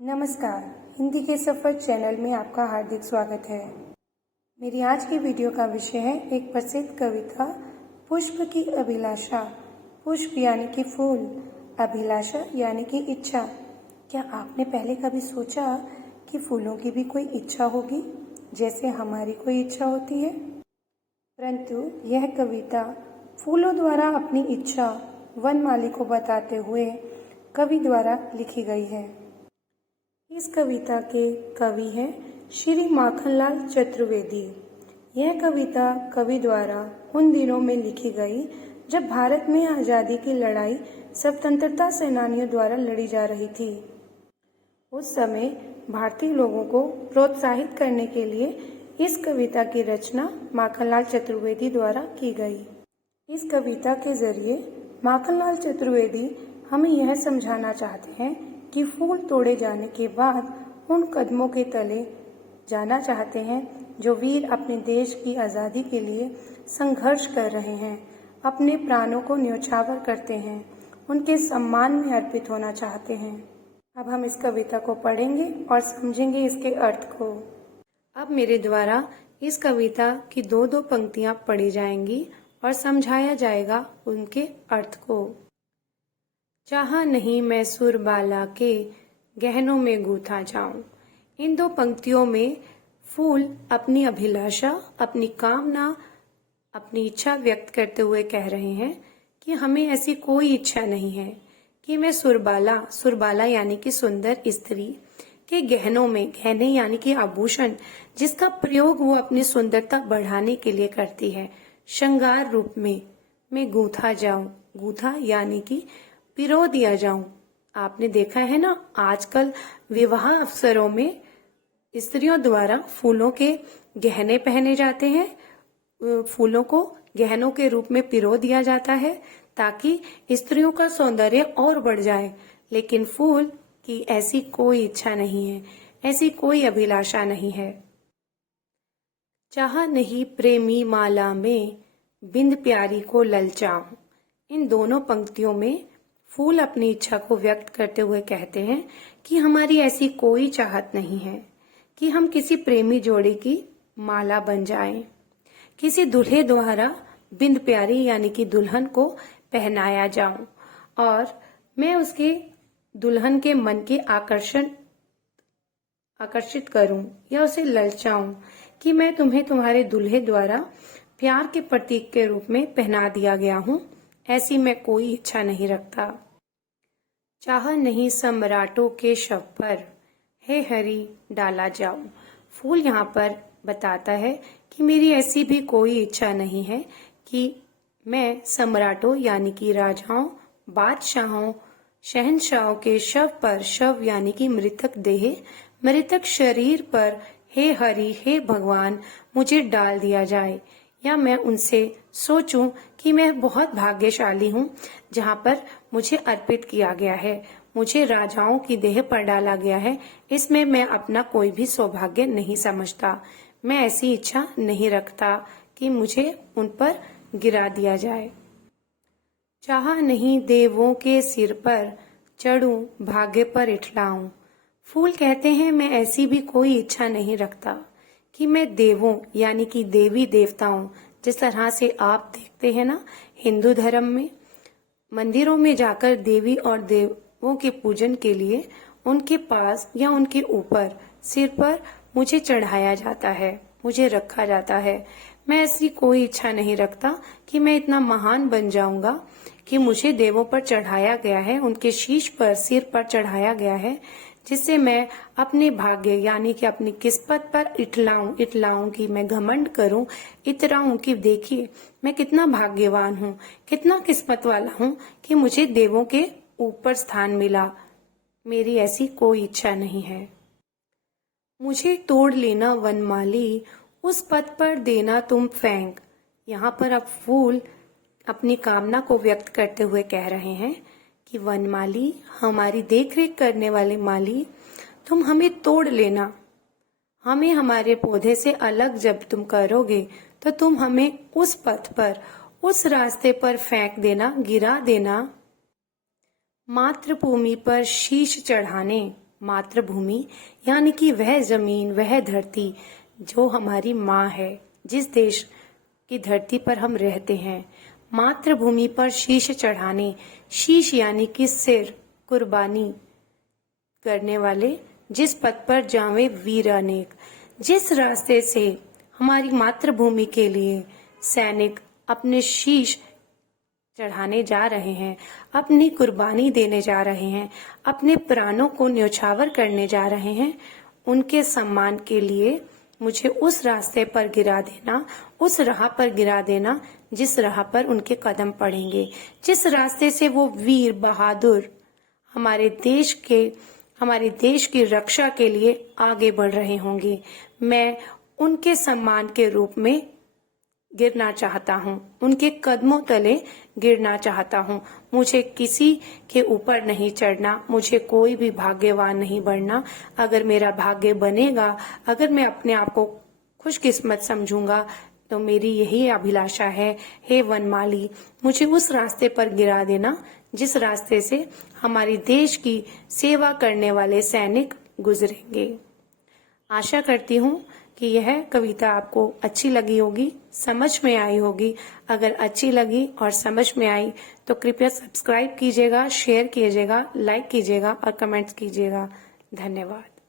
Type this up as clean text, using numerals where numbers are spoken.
नमस्कार, हिंदी के सफ़र चैनल में आपका हार्दिक स्वागत है। मेरी आज की वीडियो का विषय है एक प्रसिद्ध कविता पुष्प की अभिलाषा। पुष्प यानी कि फूल, अभिलाषा यानी कि इच्छा। क्या आपने पहले कभी सोचा कि फूलों की भी कोई इच्छा होगी जैसे हमारी कोई इच्छा होती है? परंतु यह कविता फूलों द्वारा अपनी इच्छा वनमाली को बताते हुए कवि द्वारा लिखी गई है। इस कविता के कवि हैं श्री माखनलाल चतुर्वेदी। यह कविता कवि द्वारा उन दिनों में लिखी गई जब भारत में आज़ादी की लड़ाई स्वतंत्रता सेनानियों द्वारा लड़ी जा रही थी। उस समय भारतीय लोगों को प्रोत्साहित करने के लिए इस कविता की रचना माखनलाल चतुर्वेदी द्वारा की गई। इस कविता के जरिए माखनलाल चतुर्वेदी हमें यह समझाना चाहते हैं कि फूल तोड़े जाने के बाद उन कदमों के तले जाना चाहते हैं जो वीर अपने देश की आज़ादी के लिए संघर्ष कर रहे हैं, अपने प्राणों को न्यौछावर करते हैं, उनके सम्मान में अर्पित होना चाहते हैं। अब हम इस कविता को पढ़ेंगे और समझेंगे इसके अर्थ को। अब मेरे द्वारा इस कविता की दो पंक्तियां पढ़ी जाएंगी और समझाया जाएगा उनके अर्थ को। चाहा नहीं मैं सुरबाला के गहनों में गूथा जाऊं। इन दो पंक्तियों में फूल अपनी अभिलाषा, अपनी कामना, अपनी इच्छा व्यक्त करते हुए कह रहे हैं कि हमें ऐसी कोई इच्छा नहीं है कि मैं सुरबाला यानी कि सुंदर स्त्री के गहनों में, गहने यानी कि आभूषण जिसका प्रयोग वो अपनी सुंदरता बढ़ाने के लिए करती है, श्रृंगार रूप में मैं गूथा जाऊं। गूथा यानी कि पिरो दिया जाऊं। आपने देखा है ना, आजकल विवाह अवसरों में स्त्रियों द्वारा फूलों के गहने पहने जाते हैं। फूलों को गहनों के रूप में पिरो दिया जाता है ताकि स्त्रियों का सौंदर्य और बढ़ जाए। लेकिन फूल की ऐसी कोई इच्छा नहीं है, ऐसी कोई अभिलाषा नहीं है। चाहा नहीं प्रेमी माला में बिंद प्यारी को ललचाऊं। इन दोनों पंक्तियों में फूल अपनी इच्छा को व्यक्त करते हुए कहते हैं कि हमारी ऐसी कोई चाहत नहीं है कि हम किसी प्रेमी जोड़ी की माला बन जाएं, किसी दूल्हे द्वारा बिंद प्यारी यानी कि दुल्हन को पहनाया जाऊं और मैं उसके दुल्हन के मन के आकर्षित करूं या उसे ललचाऊं कि मैं तुम्हें तुम्हारे दूल्हे द्वारा प्यार के प्रतीक के रूप में पहना दिया गया हूं। ऐसी मैं कोई इच्छा नहीं रखता। चाह नहीं सम्राटों के शव पर हे हरि डाला जाऊं। फूल यहाँ पर बताता है कि मेरी ऐसी भी कोई इच्छा नहीं है कि मैं सम्राटों यानी कि राजाओं, बादशाहों, शहंशाहों के शव पर, शव यानी कि मृतक देह, मृतक शरीर पर हे हरि, हे भगवान मुझे डाल दिया जाए, या मैं उनसे सोचूं कि मैं बहुत भाग्यशाली हूँ जहाँ पर मुझे अर्पित किया गया है, मुझे राजाओं की देह पर डाला गया है। इसमें मैं अपना कोई भी सौभाग्य नहीं समझता। मैं ऐसी इच्छा नहीं रखता कि मुझे उन पर गिरा दिया जाए। चाहा नहीं देवों के सिर पर चढ़ूं, भाग्य पर इठलाऊं। फूल कहते हैं मैं ऐसी भी कोई इच्छा नहीं रखता कि मैं देवों यानी कि देवी देवताओं, जिस तरह से आप देखते हैं ना हिंदू धर्म में मंदिरों में जाकर देवी और देवों के पूजन के लिए उनके पास या उनके ऊपर सिर पर मुझे चढ़ाया जाता है, मुझे रखा जाता है। मैं ऐसी कोई इच्छा नहीं रखता कि मैं इतना महान बन जाऊंगा कि मुझे देवों पर चढ़ाया गया है, उनके शीश पर, सिर पर चढ़ाया गया है, जिससे मैं अपने भाग्य यानी कि अपनी किस्मत पर इठलाऊं कि मैं घमंड करूं, इतराऊं कि देखिए मैं कितना भाग्यवान हूं, कितना किस्मत वाला हूं कि मुझे देवों के ऊपर स्थान मिला। मेरी ऐसी कोई इच्छा नहीं है। मुझे तोड़ लेना वनमाली, उस पथ पर देना तुम फेंक। यहाँ पर अब फूल अपनी कामना को व्यक्त करते हुए कह रहे हैं कि वनमाली, हमारी देखरेख करने वाले माली, तुम हमें तोड़ लेना। हमें हमारे पौधे से अलग जब तुम करोगे तो तुम हमें उस पथ पर, उस रास्ते पर फेंक देना, गिरा देना। मातृभूमि पर शीश चढ़ाने, मातृभूमि यानी कि वह जमीन, वह धरती जो हमारी माँ है, जिस देश की धरती पर हम रहते हैं, मातृभूमि पर शीश चढ़ाने, शीश यानी कि सिर, कुर्बानी करने वाले, जिस पथ पर जावे वीर अनेक, जिस रास्ते से हमारी मातृभूमि के लिए सैनिक अपने शीश चढ़ाने जा रहे हैं, अपनी कुर्बानी देने जा रहे हैं, अपने प्राणों को न्यौछावर करने जा रहे हैं, उनके सम्मान के लिए मुझे उस रास्ते पर गिरा देना, उस राह पर गिरा देना जिस राह पर उनके कदम पड़ेंगे, जिस रास्ते से वो वीर बहादुर हमारे देश की रक्षा के लिए आगे बढ़ रहे होंगे। मैं उनके सम्मान के रूप में गिरना चाहता हूँ, उनके कदमों तले गिरना चाहता हूँ। मुझे किसी के ऊपर नहीं चढ़ना, मुझे कोई भी भाग्यवान नहीं बनना। अगर मेरा भाग्य बनेगा, अगर मैं अपने आप को खुशकिस्मत समझूंगा, तो मेरी यही अभिलाषा है, हे वनमाली, मुझे उस रास्ते पर गिरा देना जिस रास्ते से हमारी देश की सेवा करने वाले सैनिक गुजरेंगे। आशा करती हूँ कि यह कविता आपको अच्छी लगी होगी, समझ में आई होगी। अगर अच्छी लगी और समझ में आई तो कृपया सब्सक्राइब कीजिएगा, शेयर कीजिएगा, लाइक कीजिएगा और कमेंट्स कीजिएगा। धन्यवाद।